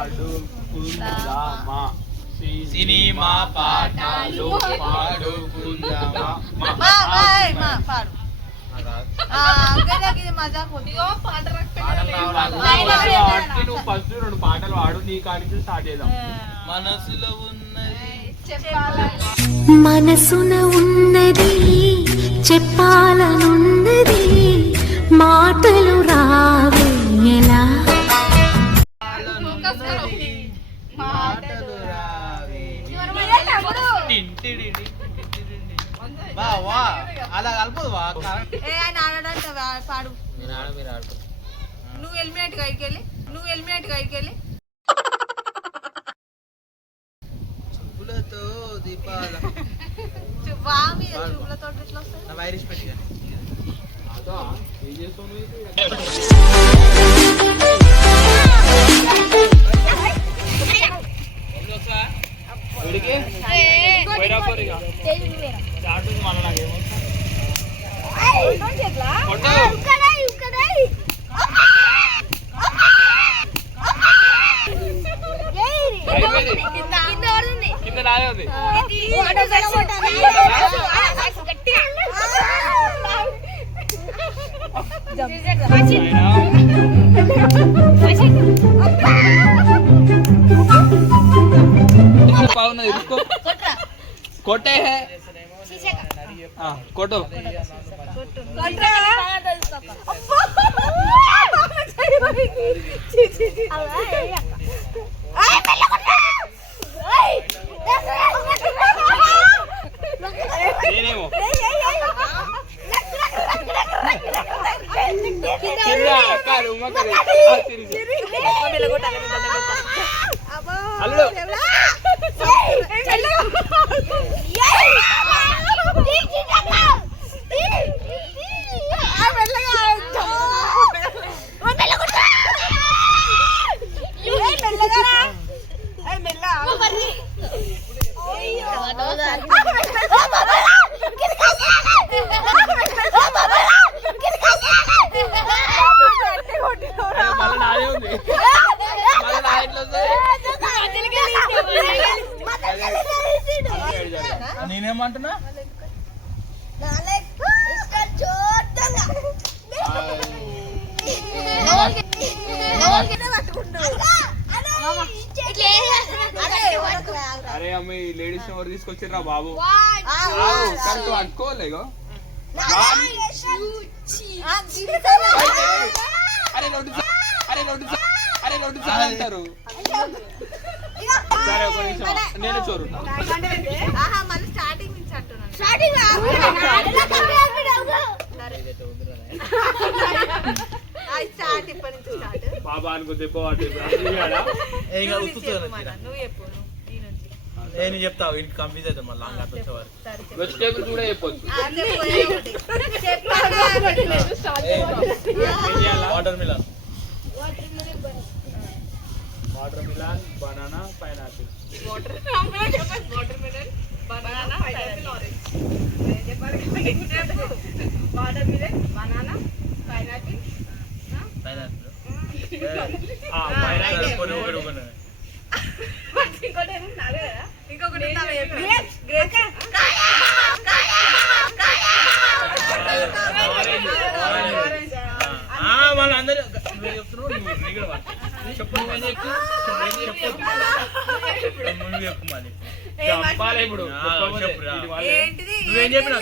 పాడుకుందామా cinema పాటలు పాడుకుందామా పాడు నువ్వు ఫస్ట్ 2 పాటలు పాడు నీ కాడికి స్టార్ట్ చేద్దాం. మనసున ఉన్నది చెప్పాలనున్నది మాటలు రావేలా అలా కలపదు పాడు. మీరు నువ్వు ఎలిమినేట్ గైకెళ్ళి చెప్పులతో దీపాల చూపులతో ఎట్లా వస్తాయి? వైరస్ పెట్టి ఏం చేస్తావు కింద లాగే ఉంది. कोटे है कोटो నేనేమంటున్నా అరే అమ్మ ఈ లేడీస్ ఎవరు తీసుకొచ్చిర్రా బాబు కరెక్ట్ అనుకోలేగో అరే రెండు సార్లు అంటారు సరే ఒక నిమిషం నేనే చోరు బాబా అనుకో దెబ్బ నేను చెప్తావు ఇంటికి కంప్లీట్ అవుతాం మళ్ళీ లాంగ్ వచ్చేవారు వెజిటేబుల్స్ కూడా చెప్పొచ్చు water melon banana pineapple water melon banana pineapple orange water melon banana pineapple ఇంకొకటి వాళ్ళందరూ చెప్పు చెప్పాలి ఇప్పుడు నువ్వేం చెప్పినా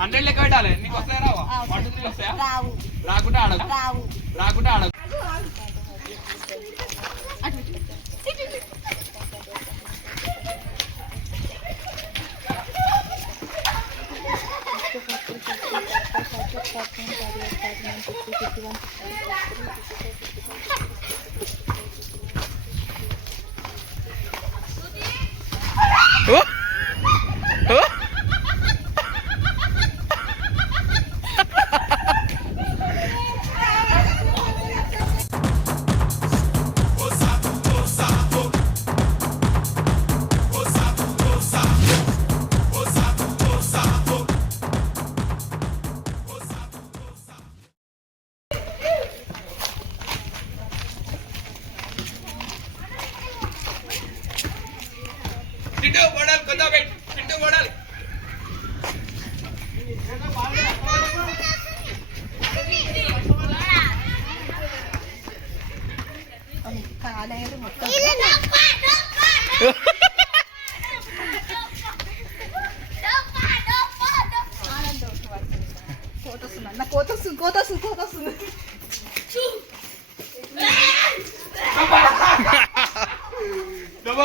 హండ్రెడ్ లెక్క పెట్టాలి నీకు వస్తాయా రావా 1 2 3 వస్తాయా రాకుండా ఆడకు రాకుండా ఆడకు ఓ! ఓ! చింటూ మోడల్ కొత్త బెట్ చింటూ మోడల్ కాలేదు మొత్తం కోతొస్తుంది డబ్బా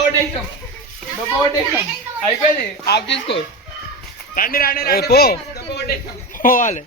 కొట్టేసాం అయిపోయింది ఆఫ్ చేసుకో రండి రండి రండి పో. డబ్బా కొట్టేసాం పోవాలి